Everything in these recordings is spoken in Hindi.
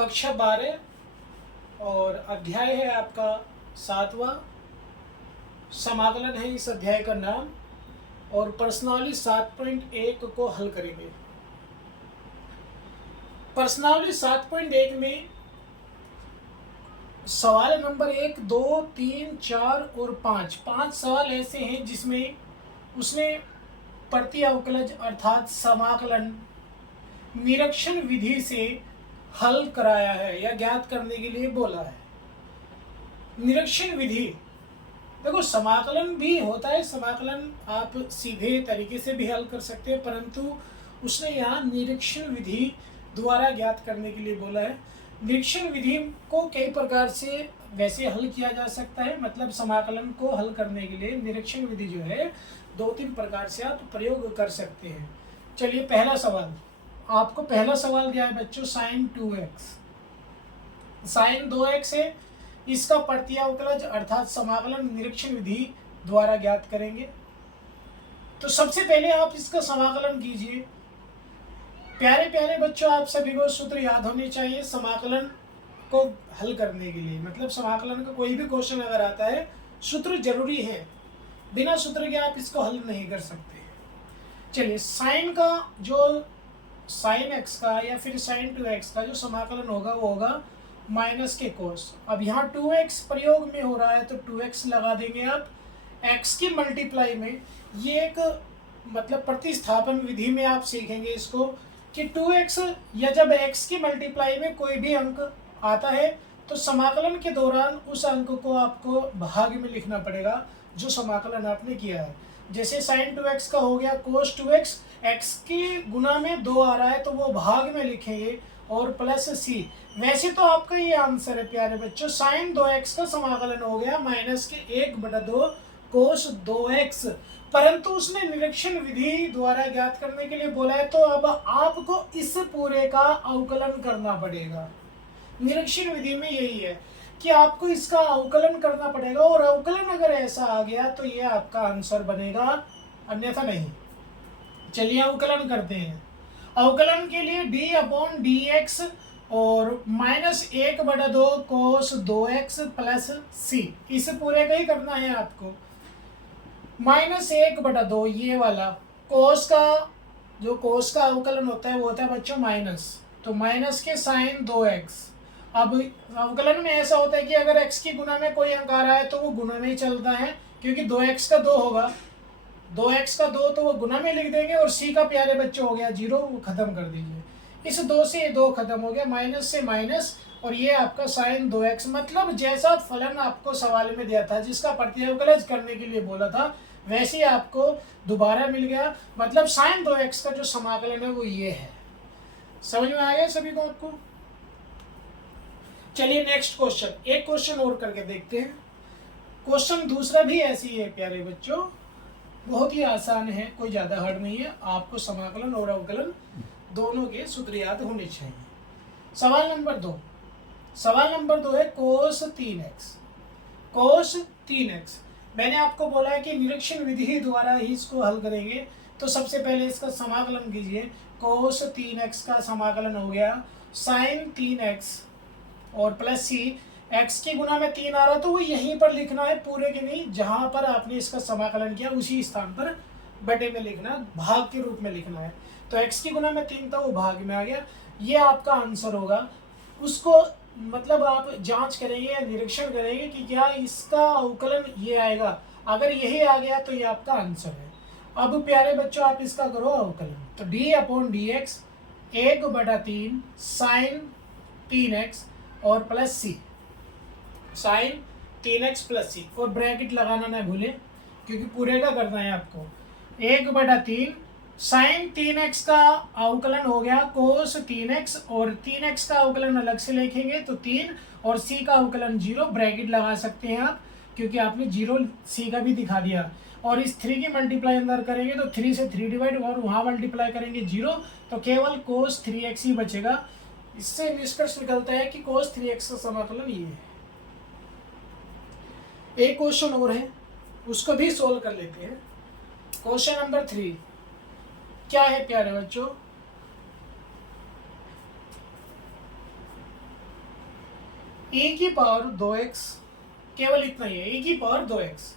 कक्षा 12 और अध्याय है आपका 7वां। समाकलन है इस अध्याय का नाम और प्रश्नावली 7.1 को हल करेंगे। प्रश्नावली 7.1 में सवाल नंबर 1, 2, 3, 4 और 5 सवाल ऐसे हैं जिसमें उसने प्रति अवकलज अर्थात समाकलन निरीक्षण विधि से हल कराया है या ज्ञात करने के लिए बोला है। निरीक्षण विधि, देखो समाकलन भी होता है, समाकलन आप सीधे तरीके से भी हल कर सकते हैं, परंतु उसने यहाँ निरीक्षण विधि द्वारा ज्ञात करने के लिए बोला है। निरीक्षण विधि को कई प्रकार से वैसे हल किया जा सकता है, मतलब समाकलन को हल करने के लिए निरीक्षण विधि जो है 2-3 प्रकार से आप प्रयोग कर सकते हैं। चलिए पहला सवाल, आपको पहला सवाल दिया है बच्चों sin 2x, sin 2x है, इसका प्रति अवकलज अर्थात समाकलन निरीक्षण विधि द्वारा ज्ञात करेंगे। तो सबसे पहले आप इसका समाकलन कीजिए। प्यारे प्यारे बच्चों, आप सभी को सूत्र याद होने चाहिए समाकलन को हल करने के लिए, मतलब समाकलन का कोई भी क्वेश्चन अगर आता है सूत्र जरूरी है, बिना सूत्र के आप इसको हल नहीं कर सकते। चलिए साइन का जो sin x का या फिर sin 2x का जो समाकलन होगा वो होगा माइनस के कोस। अब यहाँ 2x प्रयोग में हो रहा है तो 2x लगा देंगे आप। x की मल्टीप्लाई में ये एक मतलब प्रतिस्थापन विधि में आप सीखेंगे इसको कि 2x या जब x की मल्टीप्लाई में कोई भी अंक आता है तो समाकलन के दौरान उस अंक को आपको भाग में लिखना पड़ेगा जो समाकलन आपने किया है। जैसे sin 2x का हो गया cos 2x, x की गुना में 2 आ रहा है तो वो भाग में लिखेंगे और प्लस c। वैसे तो आपका ये आंसर है प्यारे बच्चों, sin 2x का समाकलन हो गया माइनस के 1/2 cos 2x, परंतु उसने निरीक्षण विधि द्वारा ज्ञात करने के लिए बोला है तो अब आपको इस पूरे का अवकलन करना पड़ेगा। निरीक्षण विधि में यही है कि आपको इसका अवकलन करना पड़ेगा और अवकलन अगर ऐसा आ गया तो ये आपका आंसर बनेगा, अन्यथा नहीं। चलिए अवकलन करते हैं। अवकलन के लिए d/dx और -1/2 cos 2x प्लस c, इस पूरे का ही करना है आपको। -1/2 ये वाला कोस का, जो कोस का अवकलन होता है वो होता है बच्चों माइनस, तो माइनस के sin 2x। अब अवकलन में ऐसा होता है कि अगर x की गुना में कोई अंक आ रहा है तो वो गुना में ही चलता है, क्योंकि 2x का 2 होगा, 2x का 2 तो वो गुना में लिख देंगे और c का प्यारे बच्चों हो गया 0, वो खत्म कर दीजिए। इस 2 से ये 2 खत्म हो गया, माइनस से माइनस, और ये आपका sin 2x, मतलब जैसा फलन आपको सवाल में दिया था जिसका प्रत्यवकलज करने के लिए बोला था वैसे ही आपको दोबारा मिल गया, मतलब sin 2x का जो समाकलन है वो ये है। समझ में आ गया सभी को आपको? चलिए नेक्स्ट क्वेश्चन, एक क्वेश्चन और करके देखते हैं। क्वेश्चन दूसरा भी ऐसी है प्यारे बच्चों, बहुत ही आसान है, कोई ज़्यादा हार्ड नहीं है। आपको समाकलन और अवकलन दोनों के सूत्र याद होने चाहिए। सवाल नंबर 2 है cos 3x। cos 3x मैंने आपको बोला है कि निरीक्षण विधि द्वारा ही इसको हल करेंगे, तो सबसे पहले इसका समाकलन कीजिए। cos 3x का समाकलन हो गया sin 3x और प्लस c, x की गुना में 3 आ रहा तो वो यहीं पर लिखना है, पूरे के नहीं, जहाँ पर आपने इसका समाकलन किया उसी स्थान पर बटे में लिखना, भाग के रूप में लिखना है। तो x की गुना में 3 था वो भाग में आ गया, ये आपका आंसर होगा। उसको मतलब आप जांच करेंगे या निरीक्षण करेंगे कि क्या इसका अवकलन ये आएगा, अगर यही आ गया तो ये आपका आंसर है। अब प्यारे बच्चों आप इसका करो अवकलन, तो d/dx 1/3 sin 3x और plus c, sin 3x plus c, और ब्रैकेट लगाना ना भूलें क्योंकि पूरे का करना है आपको। 1/3 sin 3x का अवकलन हो गया cos 3x, और 3x का अवकलन अलग से लिखेंगे तो 3, और c का अवकलन 0, ब्रैकेट लगा सकते हैं आप क्योंकि आपने 0 c का भी दिखा दिया। और इस 3 की मल्टीप्लाई अंदर करेंगे तो 3 से 3 डिवाइड, और वहाँ मल्टीप्लाई करेंगे 0, तो केवल cos 3x ही बचेगा। इससे निष्कर्ष निकलता है कि cos 3x का समाकलन ये है। एक क्वेश्चन और है, उसको भी सोल्व कर लेते हैं। क्वेश्चन नंबर 3 क्या है प्यारे बच्चों? e की पावर 2x, केवल इतना ही है, e की पावर 2x,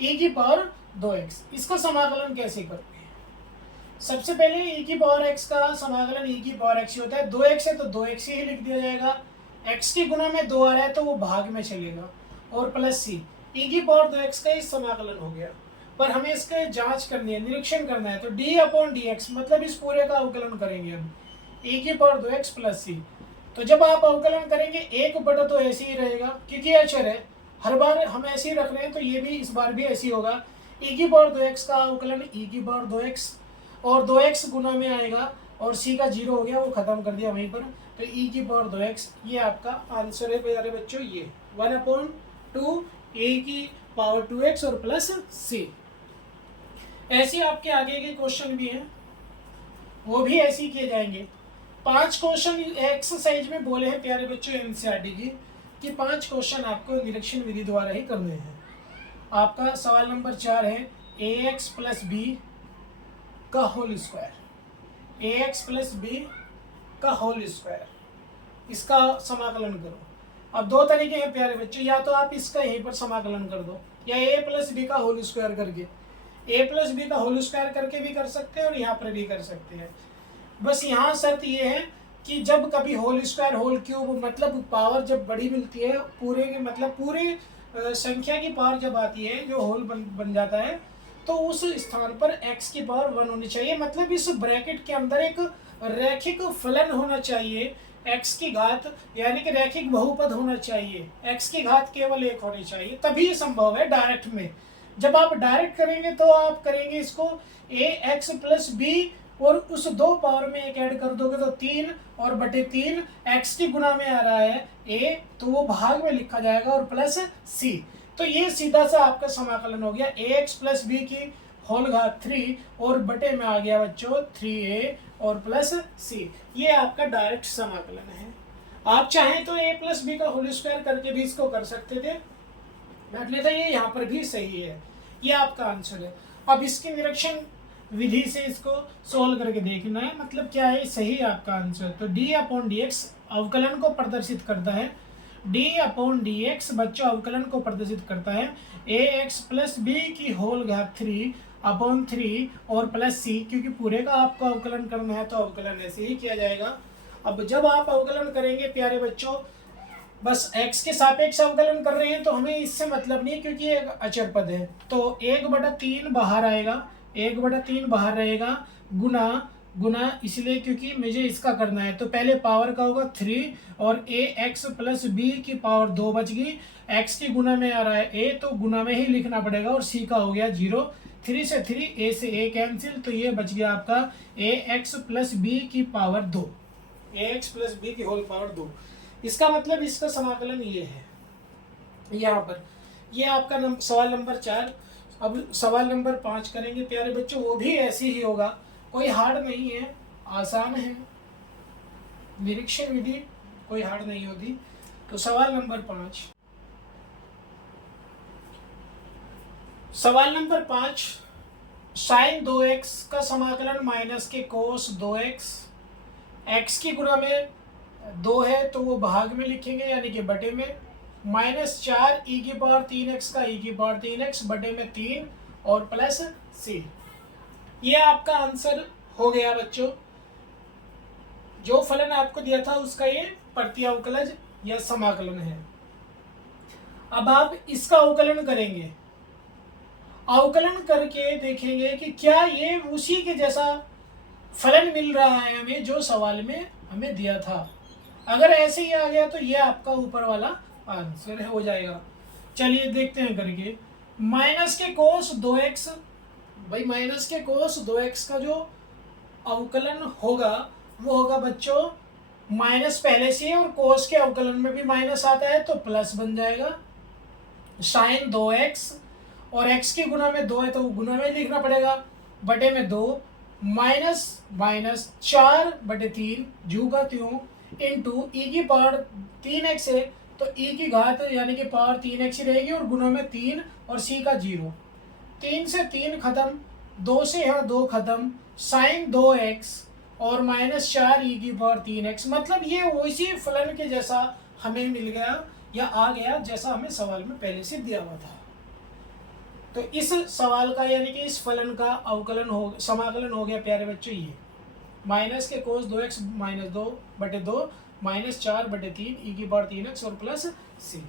e की पावर 2x। इसका समाकलन कैसे करते हैं? सबसे पहले e की पावर x का समाकलन e की पावर x ही होता है। 2x है तो 2x ही लिख दिया जाएगा, x की गुना में 2 आ रहा है तो वो भाग में चलेगा, और प्लस c, e की पावर 2x का इस समाकलन हो गया। पर हमें इसका जांच करनी है, निरीक्षण करना है, तो d/dx मतलब इस पूरे का अवकलन करेंगे हम, e की पावर 2x प्लस c। तो जब आप अवकलन करेंगे 1/, तो ऐसे ही रहेगा क्योंकि अचर है, हर बार हम ऐसे ही रख रहे हैं, तो ये भी इस बार भी ऐसे ही होगा। e की पावर 2x का अवकलन e की पावर 2x, और 2x गुना में आएगा, और c का 0 हो गया, वो खत्म कर दिया वहीं पर। तो e की पावर 2x ये आपका आंसर है प्यारे बच्चों, ये 1/2 a की पावर 2x और प्लस c। ऐसे आपके आगे के क्वेश्चन भी हैं, वो भी ऐसे ही किए जाएंगे। 5 क्वेश्चन एक्सरसाइज में बोले हैं प्यारे बच्चों एनसीईआरटी की, कि 5 क्वेश्चन आपको निरीक्षण विधि द्वारा ही करने हैं। आपका सवाल नंबर 4 है ax प्लस बी का whole square, ax plus B का होल स्क्वायर, इसका समाकलन करो। अब 2 तरीके हैं प्यारे बच्चों, या तो आप इसका यहीं पर समाकलन कर दो, या a प्लस बी का होल स्क्वायर करके, a प्लस बी का होल स्क्वायर करके भी कर सकते हैं और यहाँ पर भी कर सकते हैं। बस यहाँ शर्त ये है कि जब कभी होल स्क्वायर, होल क्यूब, मतलब पावर जब बड़ी मिलती है, पूरे के मतलब पूरी संख्या की पावर जब आती है, जो होल बन जाता है, तो उस स्थान पर x की पावर 1 होनी चाहिए। मतलब इस ब्रैकेट के अंदर एक रैखिक फलन होना चाहिए, x की घात, यानी कि रैखिक बहुपद होना चाहिए, x की घात केवल 1 होनी चाहिए, तभी संभव है डायरेक्ट में। जब आप डायरेक्ट करेंगे तो आप करेंगे इसको ax प्लस बी, और उस 2 पावर में एक ऐड कर दोगे तो 3 और बटे 3, x की गुना में आ रहा है a, तो वो भाग में लिखा जाएगा, और प्लस c। तो ये सीधा सा आपका समाकलन हो गया, ax प्लस बी की होल घात 3, और बटे में आ गया बच्चों 3a और प्लस c। ये आपका डायरेक्ट समाकलन है। आप चाहें तो a प्लस बी का होल स्क्वायर करके भी इसको कर सकते थे, तो ये यहाँ पर भी सही है, ये आपका आंसर है। अब इसके निरीक्षण विधि से इसको सोल्व करके देखना है, मतलब क्या है, सही है आपका आंसर। तो d/dx अवकलन को प्रदर्शित करता है, d/dx बच्चों अवकलन को प्रदर्शित करता है ax प्लस बी की होल घात 3/3 और प्लस c, क्योंकि पूरे का आपको अवकलन करना है तो अवकलन ऐसे ही किया जाएगा। अब जब आप अवकलन करेंगे प्यारे बच्चों, बस x के सापेक्ष अवकलन कर रहे हैं तो हमें इससे मतलब नहीं, क्योंकि ये अचर पद है, तो 1/3 बाहर आएगा, 1/3 बाहर रहेगा, गुना गुना इसलिए क्योंकि मुझे इसका करना है, तो पहले पावर का होगा 3, और ax प्लस बी की पावर 2 बच गई, x की गुना में आ रहा है a, तो गुना में ही लिखना पड़ेगा, और c का हो गया 0, 3 से 3, a से a कैंसिल, तो ये बच गया आपका ax प्लस बी की पावर 2, ax प्लस बी की होल पावर 2। इसका मतलब इसका समाकलन ये है यहाँ पर। ये आपका सवाल नंबर 4। अब सवाल नंबर 5 करेंगे प्यारे बच्चों, वो भी ऐसे ही होगा, कोई हार्ड नहीं है, आसान है, निरीक्षण विधि कोई हार्ड नहीं होती। तो सवाल नंबर 5, सवाल नंबर 5, साइन 2x का समाकलन माइनस के कोस 2x, x की गुणा में 2 है तो वो भाग में लिखेंगे, यानी कि बटे में, -4 e की पावर 3x का e की पावर 3x बटे में 3 और प्लस c। ये आपका आंसर हो गया बच्चों। जो फलन आपको दिया था उसका ये प्रत्यावकलज या समाकलन है। अब आप इसका अवकलन करेंगे, अवकलन करके देखेंगे कि क्या ये उसी के जैसा फलन मिल रहा है हमें जो सवाल में हमें दिया था। अगर ऐसे ही आ गया तो ये आपका ऊपर वाला आंसर हो जाएगा। चलिए देखते हैं करके। माइनस के कोस 2x, भाई माइनस के कोस 2x का जो अवकलन होगा वो होगा बच्चों, माइनस पहले से है और कोस के अवकलन में भी माइनस आता है तो प्लस बन जाएगा, साइन 2x, और x की गुना में 2 है तो गुना में लिखना पड़ेगा, बटे में 2, माइनस 4/3 जू का त्यों, इंटू ई की पावर 3x है तो e की घात यानी कि पावर 3x ही रहेगी, और गुना में 3 और c का 0, 3 से 3 खत्म, 2 से यहाँ 2 खत्म, साइन 2x और -4 e की पावर 3x, मतलब ये उसी फलन के जैसा हमें मिल गया या आ गया जैसा हमें सवाल में पहले से दिया हुआ था। तो इस सवाल का यानी कि इस फलन का अवकलन हो समाकलन हो गया प्यारे बच्चों ये माइनस के कोस 2x - 2/2 -4/3 e की पावर 3x और प्लस c।